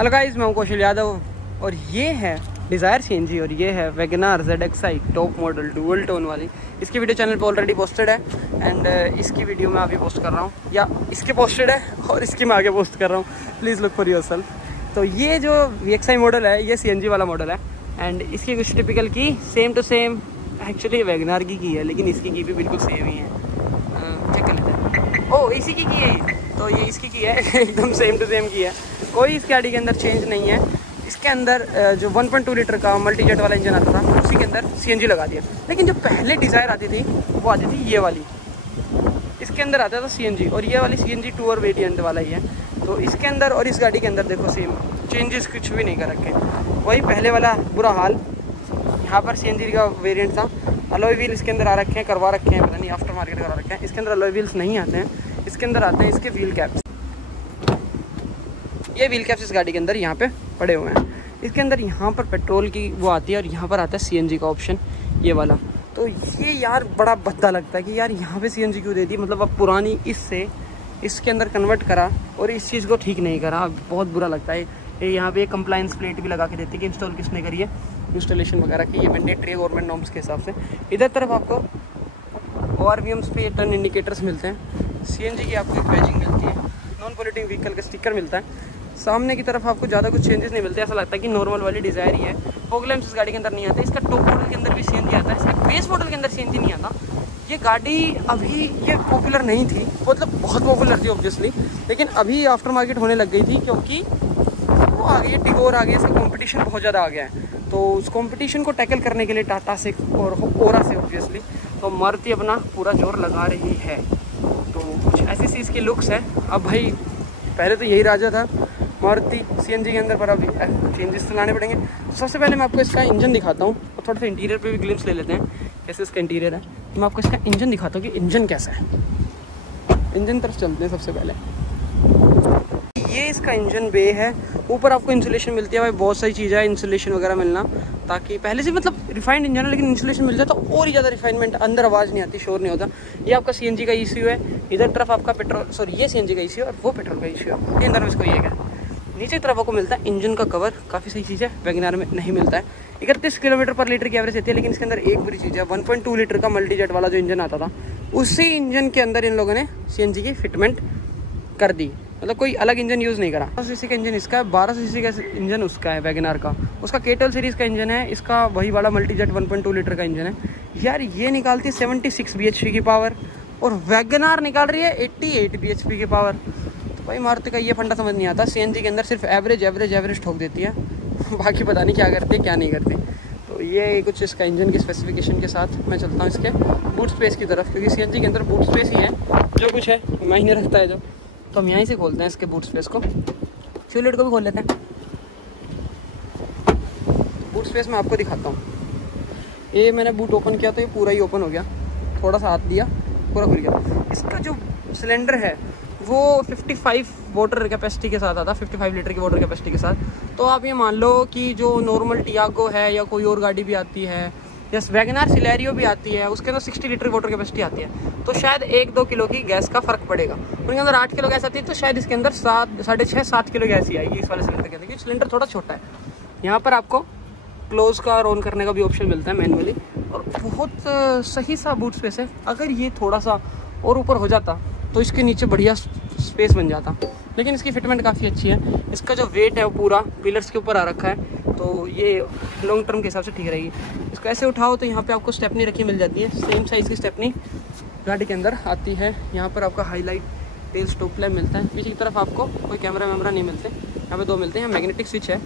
Hello guys, मैं हूं कौशल यादव और ये है डिज़ायर सीएनजी और ये है WagonR ZXi top model dual tone वाली। इसकी वीडियो चैनल पे ऑलरेडी पोस्टेड है एंड इसकी वीडियो मैं अभी पोस्ट कर रहा हूँ, या इसके पोस्टेड है और इसकी मैं आगे पोस्ट कर रहा हूँ। Please look for yourself. तो ये जो VXi मॉडल है ये CNG वाला मॉडल है एंड इसकी कुछ टिपिकल की same to same actually WagonR की है, लेकिन इसकी की भी बिल्कुल सेम ही है। चेक कर लेते हैं। ओह, इसी की है, तो ये इसकी की है एकदम सेम टू सेम की है। कोई इस गाड़ी के अंदर चेंज नहीं है। इसके अंदर जो 1.2 लीटर का मल्टी जेट वाला इंजन आता था उसी के अंदर CNG लगा दिया, लेकिन जो पहले डिज़ायर आती थी वो आती थी ये वाली, इसके अंदर आता था CNG और ये वाली CNG 2 और वेरिएंट वाला ही है। तो इसके अंदर और इस गाड़ी के अंदर देखो सेम चेंजेस कुछ भी नहीं कर रखे, वही पहले वाला बुरा हाल। यहाँ पर CNG का वेरिएंट था। अलॉय व्हील इसके अंदर आ रखे हैं, करवा रखे हैं, पता नहीं आफ्टर मार्केट करा रखे हैं। इसके अंदर अलॉय व्हील्स नहीं आते हैं, इसके अंदर आते हैं इसके व्हील कैप्स। ये व्हील कैप्स इस गाड़ी के अंदर यहाँ पे पड़े हुए हैं। इसके अंदर यहाँ पर पेट्रोल की वो आती है और यहाँ पर आता है CNG का ऑप्शन, ये वाला। तो ये यार बड़ा भद्दा लगता है कि यार यहाँ पे CNG क्यों दे दी, मतलब अब पुरानी इससे इसके अंदर कन्वर्ट करा और इस चीज़ को ठीक नहीं करा, बहुत बुरा लगता है। ये यहाँ पे कंप्लायंस प्लेट भी लगा के देती है कि इंस्टॉल किसने करी है, इंस्टॉलेशन वगैरह की, ये मैंडेटरी है गवर्नमेंट नॉर्म्स के हिसाब से। इधर तरफ आपको ORVMs पे टर्न इंडिकेटर्स मिलते हैं। CNG की आपको एक बैजिंग मिलती है, नॉन पोल्यूटिंग व्हीकल का स्टिकर मिलता है। सामने की तरफ आपको ज़्यादा कुछ चेंजेस नहीं मिलते, ऐसा लगता है कि नॉर्मल वाली डिज़ायर ही है। फॉग लैंप्स इस गाड़ी के अंदर नहीं आता। इसका टॉप मॉडल के अंदर भी CNG आता है, इसका बेस मॉडल के अंदर CNG नहीं आता। ये गाड़ी अभी ये पॉपुलर नहीं थी, मतलब बहुत पॉपुलर थी ऑब्वियसली, लेकिन अभी आफ्टर मार्केट होने लग गई थी क्योंकि वो आ गई है, टिगोर आ गई है, इसका कॉम्पिटिशन बहुत ज़्यादा आ गया है। तो उस कॉम्पिटिशन को टैकल करने के लिए टाटा से और ओरा से ऑब्वियसली तो मारुति अपना पूरा जोर लगा रही है। तो कुछ ऐसी सी इसकी लुक्स है। अब भाई पहले तो यही राजा था मारुति CNG के अंदर, पर अब चेंजेस तो लाने पड़ेंगे। तो सबसे पहले मैं आपको इसका इंजन दिखाता हूँ और थोड़ा सा इंटीरियर पे भी ग्लिम्स ले लेते हैं कैसे इसका इंटीरियर है। तो मैं आपको इसका इंजन दिखाता हूँ कि इंजन कैसा है। इंजन तरफ चलते हैं सबसे पहले। ये इसका इंजन बे है, ऊपर आपको इंसुलेशन मिलती है। भाई बहुत सारी चीज़ है इंसुलेशन वगैरह मिलना, ताकि पहले से मतलब रिफाइंड इंजन है लेकिन इंसुलेशन मिल जाए तो और ही ज़्यादा रिफाइनमेंट, अंदर आवाज़ नहीं आती, शोर नहीं होता। ये आपका CNG का ECU है। इधर तरफ आपका पेट्रोल, सॉरी ये CNG का ECU और वो पेट्रोल का ECU है। ये अंदर में इसको ये है। नीचे तरफ आपको मिलता है इंजन का कवर, काफ़ी सही चीज़ है, वैगनार में नहीं मिलता है। 31 किलोमीटर पर लीटर की एवरेज रहती है, लेकिन इसके अंदर एक बुरी चीज़ है, 1.2 लीटर का मल्टी जेट वाला जो इंजन आता था उसी इंजन के अंदर इन लोगों ने CNG की फिटमेंट कर दी, मतलब कोई अलग इंजन यूज़ नहीं करा। 1200 सीसी का इंजन इसका है, 1200 सीसी का इंजन उसका है वैगनार का। उसका केटल सीरीज़ का इंजन है, इसका वही वाला मल्टी जेट 1.2 लीटर का इंजन है। यार ये निकालती है 76 bhp की पावर और वैगनार निकाल रही है 88 bhp की पावर। तो भाई मारुति का ये फंडा समझ नहीं आता, CNG के अंदर सिर्फ एवरेज ठोक देती है बाकी पता नहीं क्या करती है क्या नहीं करती। तो ये कुछ इसका इंजन की स्पेसिफिकेशन के साथ मैं चलता हूँ इसके बूट स्पेस की तरफ, क्योंकि CNG के अंदर बूट स्पेस ही है जो कुछ है, मायने रखता है जो। तो हम यहीं से खोलते हैं इसके बूट स्पेस को, फ्यूल लिड को भी खोल लेते हैं। बूट स्पेस में आपको दिखाता हूँ। ये मैंने बूट ओपन किया तो ये पूरा ही ओपन हो गया, थोड़ा सा हाथ दिया पूरा खुल गया। इसका जो सिलेंडर है वो 55 वाटर कैपेसिटी के साथ आता, 55 लीटर की वाटर कैपेसिटी के साथ। तो आप ये मान लो कि जो नॉर्मल टियागो है या कोई और गाड़ी भी आती है, या वैगनार सिलेरियो भी आती है, उसके अंदर 60 लीटर वाटर कैपेसिटी आती है, तो शायद 1-2 किलो की गैस का फ़र्क पड़ेगा। उनके अंदर 8 किलो गैस आती है, तो शायद इसके अंदर 6.5-7 किलो गैस ही आएगी इस वाले सिलेंडर के अंदर, क्योंकि सिलेंडर थोड़ा छोटा है। यहाँ पर आपको क्लोज का और ऑन करने का भी ऑप्शन मिलता है मैनुअली, और बहुत सही सा बूट स्पेस है। अगर ये थोड़ा सा और ऊपर हो जाता तो इसके नीचे बढ़िया स्पेस बन जाता, लेकिन इसकी फिटमेंट काफ़ी अच्छी है। इसका जो वेट है वो पूरा पिलर्स के ऊपर आ रखा है, तो ये लॉन्ग टर्म के हिसाब से ठीक रहेगी। इसको ऐसे उठाओ तो यहाँ पे आपको स्टेपनी रखी मिल जाती है, सेम साइज़ की स्टेपनी गाड़ी के अंदर आती है। यहाँ पर आपका हाईलाइट टेल स्टॉप लैम्प मिलता है। पीछे की तरफ आपको कोई कैमरा वैमरा नहीं मिलते, यहाँ पे 2 मिलते हैं। यहाँ मैग्नेटिक स्विच है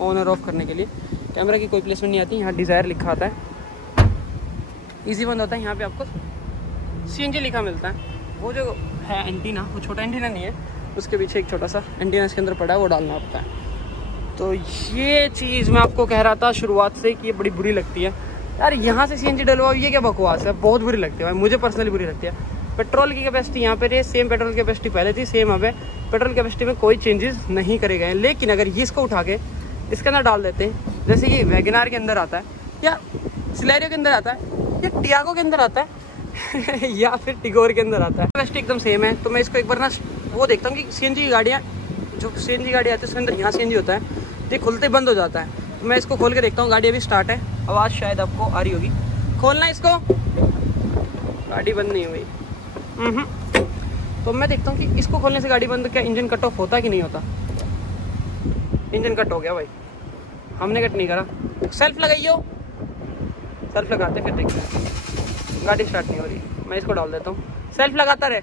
ऑन और ऑफ करने के लिए, कैमरा की कोई प्लेसमेंट नहीं आती। यहाँ डिज़ायर लिखा आता है, ईजी बंद होता है। यहाँ पे आपको CNG लिखा मिलता है। वो जो है एंटीना, वो छोटा एंटीना नहीं है, उसके पीछे एक छोटा सा एंटीना इसके अंदर पड़ा है, वो डालना होता है। तो ये चीज़ मैं आपको कह रहा था शुरुआत से कि ये बड़ी बुरी लगती है यार। यहाँ से CNG डलवाओ, ये क्या बकवास है, बहुत बुरी लगती है भाई, मुझे पर्सनली बुरी लगती है। पेट्रोल की कैपेसिटी यहाँ पे सेम पेट्रोल की कैपेसिटी पहले थी, सेम अब है। पेट्रोल कैपेसिटी में कोई चेंजेस नहीं करे गए हैं, लेकिन अगर ये इसको उठा के इसके अंदर डाल देते हैं, जैसे कि वैगनार के अंदर आता है, या सिलेरियो के अंदर आता है, या टियागो के अंदर आता है या फिर टिगोर के अंदर आता है, कैपेसिटी एकदम सेम है। तो मैं इसको एक बार ना वो देखता हूँ कि CNG की गाड़ियाँ जो CNG गाड़ी आती है उसके अंदर यहाँ CNG होता है, तो ये खुलते बंद हो जाता है। तो मैं इसको खोल के देखता हूँ, गाड़ी अभी स्टार्ट है, आवाज़ शायद आपको आ रही होगी। खोलना इसको, गाड़ी बंद नहीं हुई। तो मैं देखता हूँ कि इसको खोलने से गाड़ी बंद, क्या इंजन कट ऑफ होता कि नहीं होता। इंजन कट हो गया भाई, हमने कट नहीं करा। सेल्फ लगाइयो, सेल्फ लगाते फिर देखते हैं। गाड़ी स्टार्ट नहीं हो रही, मैं इसको डाल देता हूँ, सेल्फ लगाता रहे।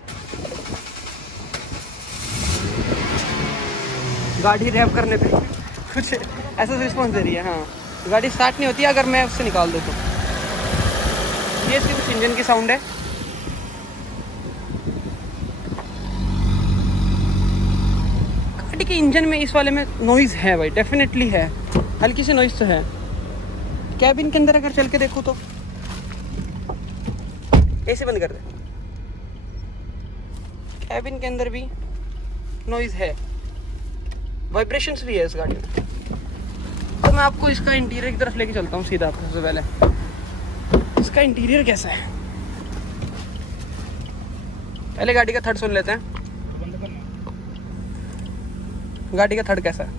गाड़ी रैप करने पे कुछ ऐसा रिस्पॉन्स दे रही है। हाँ, गाड़ी स्टार्ट नहीं होती अगर मैं उससे निकाल देता हूँ। ये इसकी कुछ इंजन की साउंड है। गाड़ी के इंजन में इस वाले में नॉइज़ है भाई, डेफिनेटली है, हल्की सी नॉइज़ तो है। कैबिन के अंदर अगर चल के देखो तो एसी बंद कर दे, कैबिन के अंदर भी नॉइज़ है, वाइब्रेशंस भी है इस गाड़ी में। तो मैं आपको इसका इंटीरियर की तरफ लेके चलता हूँ सीधा। आपको सबसे पहले इसका इंटीरियर कैसा है, पहले गाड़ी का थर्ड सुन लेते हैं। गाड़ी का थर्ड कैसा है,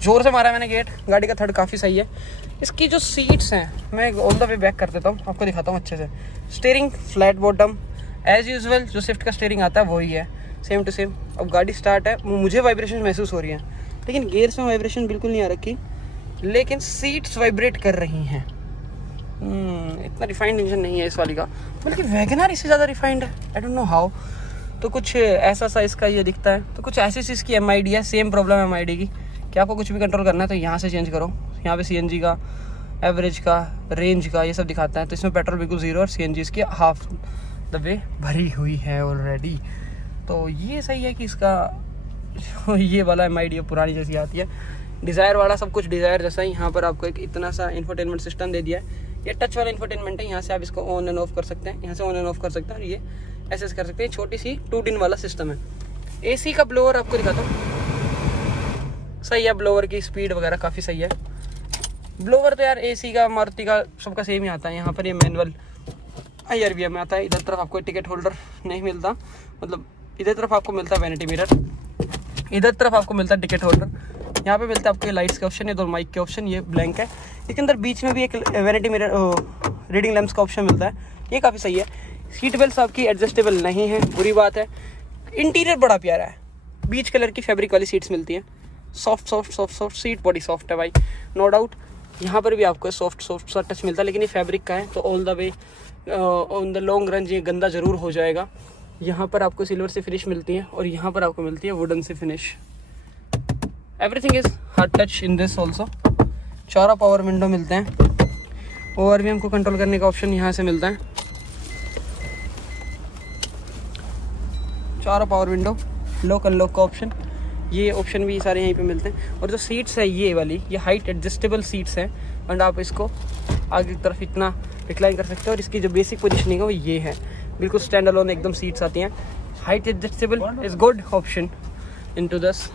जोर से मारा मैंने गेट, गाड़ी का थर्ड काफ़ी सही है। इसकी जो सीट्स हैं, मैं ऑल द वे बैक कर देता हूँ, आपको दिखाता हूँ अच्छे से। Steering flat bottom as usual, जो स्विफ्ट का स्टीयरिंग आता है वही है, सेम टू सेम। अब गाड़ी स्टार्ट है, मुझे वाइब्रेशन महसूस हो रही है, लेकिन गियर्स में वाइब्रेशन बिल्कुल नहीं आ रखी, लेकिन सीट्स वाइब्रेट कर रही हैं। इतना रिफाइंड इंजन नहीं है इस वाली का, बल्कि वैगनआर इससे ज़्यादा रिफाइंड है, आई डोंट नो हाउ। तो कुछ ऐसा सा इसका ये दिखता है। तो कुछ ऐसी चीज़ की MID है, सेम प्रॉब्लम है MID की, कि आपको कुछ भी कंट्रोल करना है तो यहाँ से चेंज करो। यहाँ पे CNG का, एवरेज का, रेंज का, ये सब दिखाता है। तो इसमें पेट्रोल बिल्कुल ज़ीरो और CNG इसकी हाफ द वे भरी हुई है ऑलरेडी। तो ये सही है कि इसका ये वाला MID पुरानी जैसी आती है। डिज़ायर वाला सब कुछ डिज़ायर जैसा ही। यहाँ पर आपको एक इतना सा इंफोटेनमेंट सिस्टम दे दिया है। ये टच वाला इंफोटेनमेंट है, यहाँ से आप इसको ऑन एंड ऑफ कर सकते हैं, यहाँ से ऑन एंड ऑफ कर सकते हैं, और ये ऐसे कर सकते हैं। छोटी सी 2 दिन वाला सिस्टम है। AC का ब्लोअर आपको दिखाता हूँ, सही है, ब्लोअर की स्पीड वगैरह काफ़ी सही है। ब्लोअर तो यार AC का, मारुति का, सबका सेम ही आता है। यहाँ पर ये मैनुअल IRVM में आता है। इधर तरफ आपको टिकट होल्डर नहीं मिलता, मतलब इधर तरफ आपको मिलता है वैनिटी मिरर, इधर तरफ आपको मिलता है टिकट होल्डर। यहाँ पे मिलता है आपको ये लाइट्स के ऑप्शन, ये 2 माइक के ऑप्शन, ये ब्लैंक है। इसके अंदर बीच में भी एक वैनिटी मिरर, रीडिंग लैंप्स का ऑप्शन मिलता है, ये काफ़ी सही है। सीट बेल्ट आपकी एडजस्टेबल नहीं है, बुरी बात है। इंटीरियर बड़ा प्यारा है, बीच कलर की फैब्रिक वाली सीट्स मिलती हैं। Soft soft soft soft seat, body soft है भाई, नो डाउट। यहाँ पर भी आपको सॉफ्ट सॉफ्ट सा टच मिलता है, लेकिन ये फैब्रिक का है, तो all the way on the long run ये गंदा ज़रूर हो जाएगा। यहाँ पर आपको सिल्वर से फिनिश मिलती है, और यहाँ पर आपको मिलती है वुडन से finish. Everything is hard touch in this also. 4 power window मिलते हैं। ORVM को कंट्रोल करने का ऑप्शन यहाँ से मिलता है। 4 पावर विंडो, लॉक अनलॉक का ऑप्शन, ये ऑप्शन भी सारे यहीं पे मिलते हैं। और जो सीट्स है ये वाली, ये हाइट एडजस्टेबल सीट्स हैं, एंड आप इसको आगे की तरफ इतना रिक्लाइन कर सकते हो। और इसकी जो बेसिक पोजीशनिंग है वो ये है, बिल्कुल स्टैंड अलोन एकदम सीट्स आती हैं। Height adjustable is good option into this.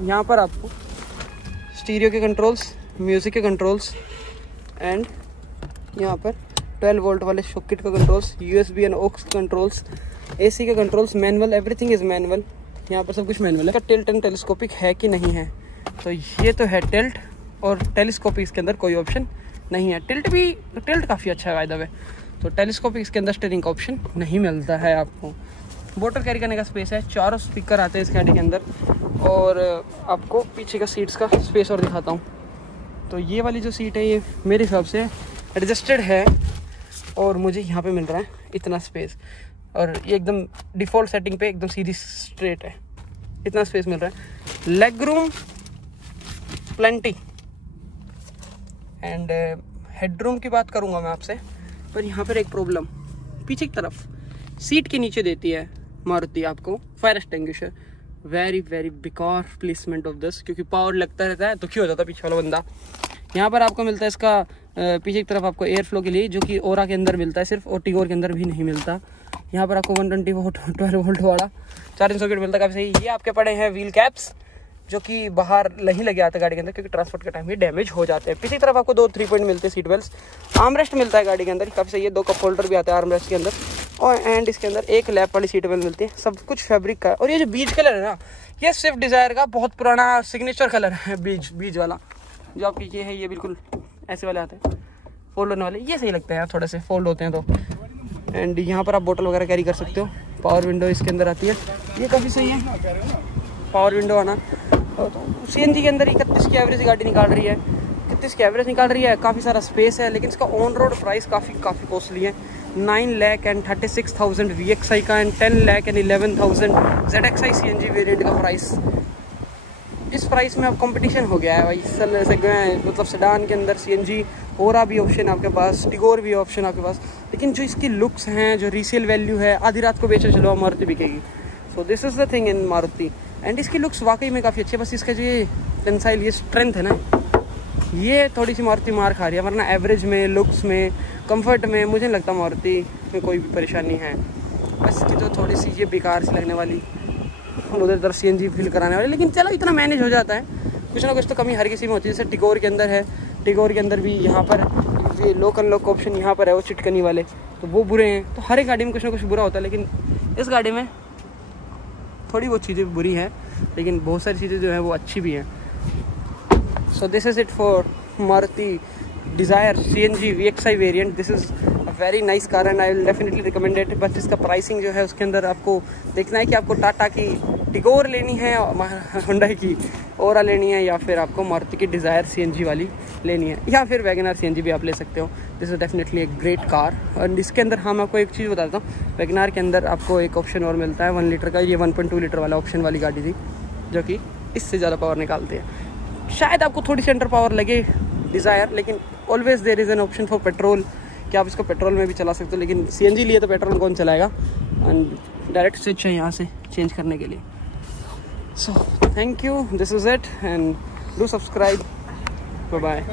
यहाँ पर आपको स्टीरियो के कंट्रोल्स, म्यूज़िक के कंट्रोल्स, एंड यहाँ पर 12 वोल्ट वाले शॉकेट का controls, USB and aux controls, AC के controls, manual, everything is manual. यहाँ पर सब कुछ मैनुअल है। टिल्ट एंड टेलीस्कोपिक है कि नहीं है, तो ये तो है टिल्ट, और टेलीस्कोपिक इसके अंदर कोई ऑप्शन नहीं है। टिल्ट काफ़ी अच्छा है बाय द वे। तो टेलीस्कोपिक इसके अंदर स्टीयरिंग का ऑप्शन नहीं मिलता है आपको। बोतल कैरी करने का स्पेस है, 4 स्पीकर आते हैं इस गाड़ी के अंदर। और आपको पीछे का सीट्स का स्पेस और दिखाता हूँ। तो ये वाली जो सीट है ये मेरे हिसाब से एडजस्टेड है, और मुझे यहाँ पे मिल रहा है इतना स्पेस, और ये एकदम डिफ़ॉल्ट सेटिंग पे एकदम सीधी स्ट्रेट है, इतना स्पेस मिल रहा है। Leg room plenty, and head room की बात करूँगा मैं आपसे, पर यहाँ पर एक प्रॉब्लम, पीछे की तरफ सीट के नीचे देती है मारुति आपको फायर एक्सटिंग्विशर। वेरी वेरी बेकार प्लेसमेंट ऑफ दिस, क्योंकि पावर लगता रहता है तो क्यों हो जाता है पीछे वाला बंदा। यहाँ पर आपको मिलता है इसका पीछे की तरफ आपको एयर फ्लो के लिए, जो कि ओरा के अंदर मिलता है सिर्फ, और टिगोर के अंदर भी नहीं मिलता। यहाँ पर आपको 120 वोल्ट 12 वोल्ट वाला चार्जिंग सॉकेट मिलता है, काफ़ी सही। ये आपके पड़े हैं व्हील कैप्स, जो कि बाहर नहीं लगे आते गाड़ी के अंदर, क्योंकि ट्रांसपोर्ट के टाइम ये डैमेज हो जाते हैं। पीछे की तरफ आपको 2 3 पॉइंट मिलते हैं सीट बेल्ट। आर्म रेस्ट मिलता है गाड़ी के अंदर, काफ़ी सही है। 2 कप होल्डर भी आता है आर्म रेस्ट के अंदर। और एंड इसके अंदर एक लैप वाली सीट अवेलेबल मिलती है, सब कुछ फैब्रिक का है। और ये जो बीज कलर है ना, ये स्विफ्ट डिज़ायर का बहुत पुराना सिग्नेचर कलर है, बीज वाला जो आपकी ये है, ये बिल्कुल ऐसे वाले आते हैं फोल्ड होने वाले, ये सही लगते हैं यार, थोड़े से फोल्ड होते हैं तो। एंड यहाँ पर आप बोतल वगैरह कैरी कर सकते हो। पावर विंडो इसके अंदर आती है, ये काफ़ी सही है पावर विंडो आना। तो CNG के अंदर 31 की एवरेज गाड़ी निकाल रही है, 31 की एवरेज निकाल रही है, काफ़ी सारा स्पेस है, लेकिन इसका ऑन रोड प्राइस काफ़ी कॉस्टली है। 9,36,000 VXI का एंड 10,11,000 ZXI CNG वेरिएंट का प्राइस। इस प्राइस में अब कंपटीशन हो गया है भाई, मतलब सेडान के अंदर CNG ओरा भी ऑप्शन आपके पास, टिगोर भी ऑप्शन आपके पास, लेकिन जो इसकी लुक्स हैं, जो रीसेल वैल्यू है, आधी रात को बेचे चलो मारुति बिकेगी। So this is the thing in Maruti. And इसकी लुक्स वाकई में काफ़ी अच्छी है, बस इसका जो ये टेंसाइल, ये स्ट्रेंथ है ना, ये थोड़ी सी मारुति मार खा रही है, वरना एवरेज में, लुक्स में, कंफर्ट में मुझे नहीं लगता मारुति में कोई भी परेशानी है। बस इसकी तो थोड़ी सी ये बेकार सी लगने वाली, उधर तरफ CNG फील कराने वाली, लेकिन चलो इतना मैनेज हो जाता है। कुछ ना कुछ तो कमी हर किसी में होती है। जैसे टिगोर के अंदर है, टिगोर के अंदर भी यहाँ पर ये लोक अनलॉक ऑप्शन यहाँ पर है, वो चिटकनी वाले, तो वो बुरे हैं। तो हर एक गाड़ी में कुछ ना कुछ बुरा होता है, लेकिन इस गाड़ी में थोड़ी बहुत चीज़ें बुरी हैं, लेकिन बहुत सारी चीज़ें जो है वो अच्छी भी हैं। So this is it for Maruti desire CNG VXI variant. This is a very nice car and I will definitely recommend it. But इसका प्राइसिंग जो है उसके अंदर आपको देखना है कि आपको टाटा की टिगोर लेनी है, हुंडई की ओरा लेनी है, या फिर आपको मारुति की डिज़ायर CNG वाली लेनी है, या फिर वैगन आर CNG भी आप ले सकते हो। दिस इज़ डेफिनेटली एक ग्रेट कार। और इसके अंदर हम आपको एक चीज़ बताता हूँ, वैगन आर के अंदर आपको एक ऑप्शन और मिलता है 1 लीटर का। ये 1.2 लीटर वाला ऑप्शन वाली गाड़ी थी, जो कि इससे ज़्यादा पावर निकालती है। शायद आपको थोड़ी सी अंडर पावर लगे डिज़ायर, लेकिन always there is an option for petrol, कि आप इसको पेट्रोल में भी चला सकते हो। लेकिन CNG लिए तो पेट्रोल कौन चलाएगा, एंड डायरेक्ट स्विच है यहाँ से चेंज करने के लिए। So thank you, this is it and do subscribe, bye bye.